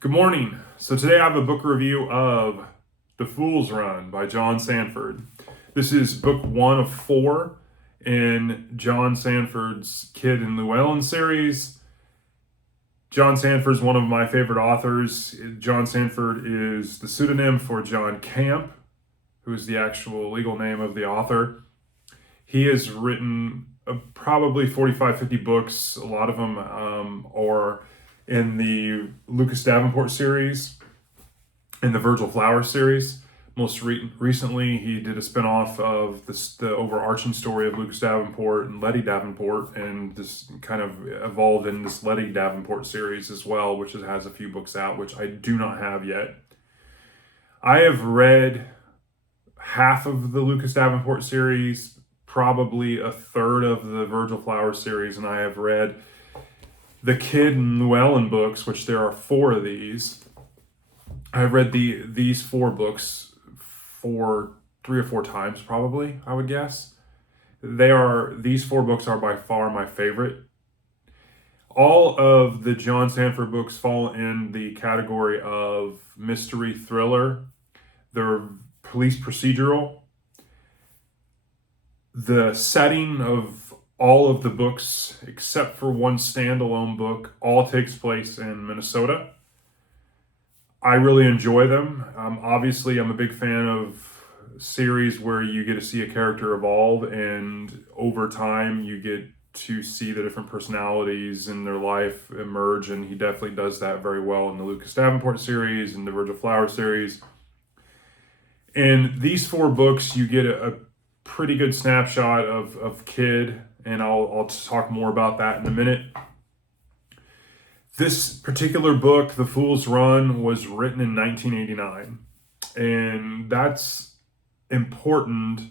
Good morning. So today I have a book review of The Fool's Run by John Sandford. This is book one of four in John Sandford's Kid and Llewellyn series. John Sandford is one of my favorite authors. John Sandford is the pseudonym for John Camp, who is the actual legal name of the author. He has written probably 45, 50 books. A lot of them are in the Lucas Davenport series, in the Virgil Flowers series. Most recently, he did a spinoff of the overarching story of Lucas Davenport and Letty Davenport, and this kind of evolved in this Letty Davenport series as well, which has a few books out, which I do not have yet. I have read half of the Lucas Davenport series, probably a third of the Virgil Flowers series, and I have read the Kid and Llewellyn books, which there are four of these. I've read these four books for 3 or 4 times, probably, I would guess. These four books are by far my favorite. All of the John Sandford books fall in the category of mystery thriller. They're police procedural. The setting of all of the books, except for one standalone book, all takes place in Minnesota. I really enjoy them. Obviously, I'm a big fan of series where you get to see a character evolve, and over time, you get to see the different personalities in their life emerge, and he definitely does that very well in the Lucas Davenport series and the Virgil Flower series. In these four books, you get a pretty good snapshot of Kid, and I'll talk more about that in a minute. This particular book, The Fool's Run, was written in 1989, and that's important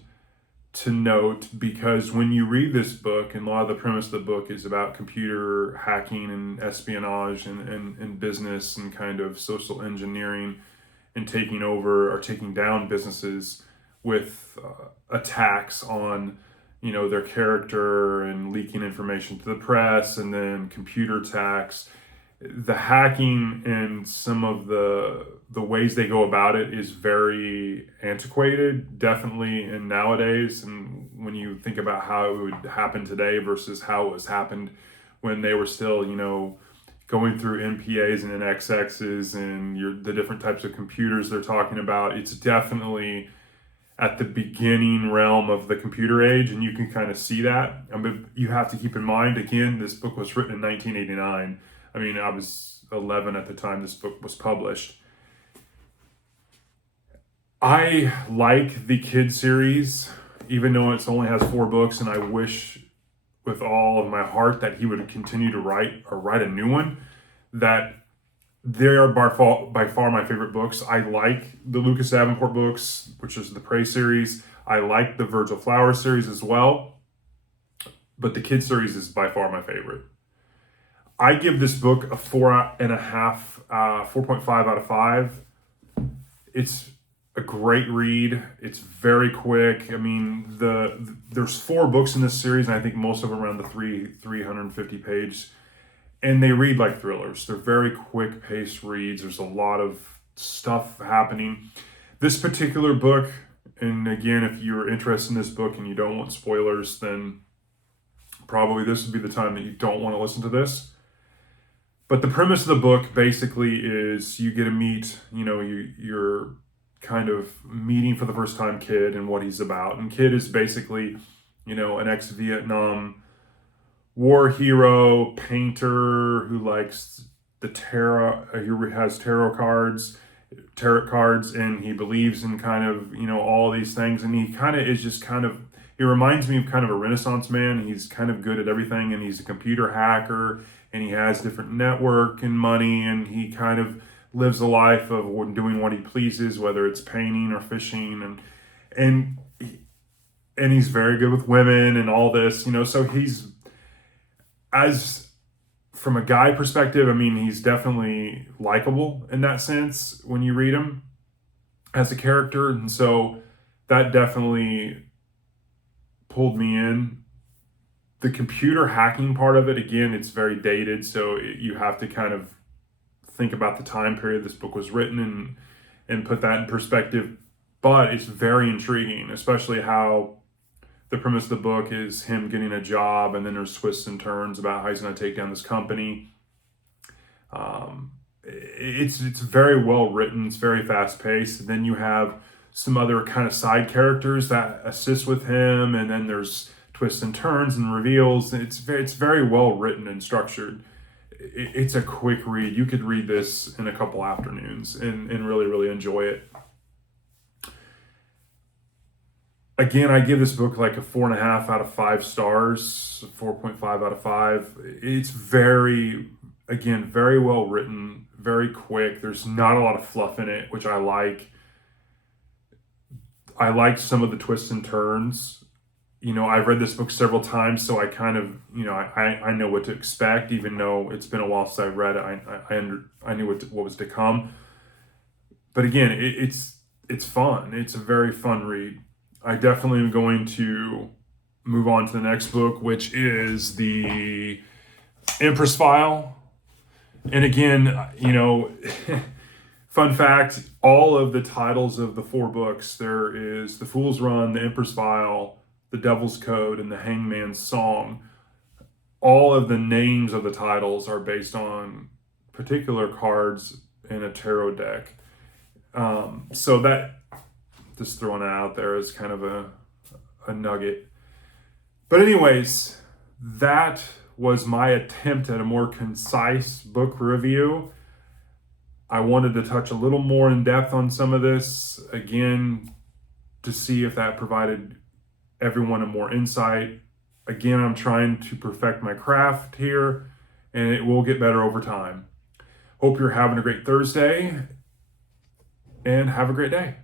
to note because when you read this book, and a lot of the premise of the book is about computer hacking and espionage and business and kind of social engineering and taking over or taking down businesses with attacks on their character and leaking information to the press, and then computer attacks. The hacking and some of the ways they go about it is very antiquated, definitely in nowadays. And when you think about how it would happen today versus how it was happened when they were still, going through NPAs and NXXs and the different types of computers they're talking about, it's definitely at the beginning realm of the computer age, and you can kind of see that. You have to keep in mind, again, this book was written in 1989. I mean, I was 11 at the time this book was published. I like the Kid series, even though it only has 4 books, and I wish with all of my heart that he would continue to write a new one. That they are by far my favorite books. I like the Lucas Davenport books, which is the Prey series. I like the Virgil Flowers series as well. But the Kid series is by far my favorite. I give this book a 4.5 out of 5. It's a great read. It's very quick. I mean, there's 4 books in this series, and I think most of them around the 350 page. And they read like thrillers. They're very quick paced reads. There's a lot of stuff happening. This particular book, and again, if you're interested in this book and you don't want spoilers, then probably this would be the time that you don't want to listen to this. But the premise of the book basically is you get to meet, you're kind of meeting for the first time Kid and what he's about. And Kid is basically, an ex-Vietnam war hero, painter who likes the tarot. He has tarot cards, and he believes in kind of, all these things. And he kind of is just he reminds me of kind of a Renaissance man. He's kind of good at everything, and he's a computer hacker, and he has different network and money, and he kind of lives a life of doing what he pleases, whether it's painting or fishing, and he's very good with women and all this, so he's, as from a guy perspective, I mean, he's definitely likable in that sense when you read him as a character. And so that definitely pulled me in. The computer hacking part of it, again, it's very dated. So you have to kind of think about the time period this book was written and put that in perspective. But it's very intriguing, especially how the premise of the book is him getting a job, and then there's twists and turns about how he's going to take down this company. It's very well written. It's very fast paced. And then you have some other kind of side characters that assist with him, and then there's twists and turns and reveals. It's very well written and structured. It's a quick read. You could read this in a couple afternoons and really, really enjoy it. Again, I give this book like a 4.5 out of 5 stars, 4.5 out of 5. It's very well written, very quick. There's not a lot of fluff in it, which I like. I liked some of the twists and turns. I've read this book several times, so I kind of, I know what to expect, even though it's been a while since I read it. I knew what was to come. But again, it's fun. It's a very fun read. I definitely am going to move on to the next book, which is the Empress File. And again, fun fact, all of the titles of the 4 books, there is The Fool's Run, The Empress File, The Devil's Code, and The Hangman's Song. All of the names of the titles are based on particular cards in a tarot deck. So that, just throwing it out there as kind of a nugget. But anyways, that was my attempt at a more concise book review. I wanted to touch a little more in depth on some of this, again, to see if that provided everyone a more insight. Again, I'm trying to perfect my craft here, and it will get better over time. Hope you're having a great Thursday, and have a great day.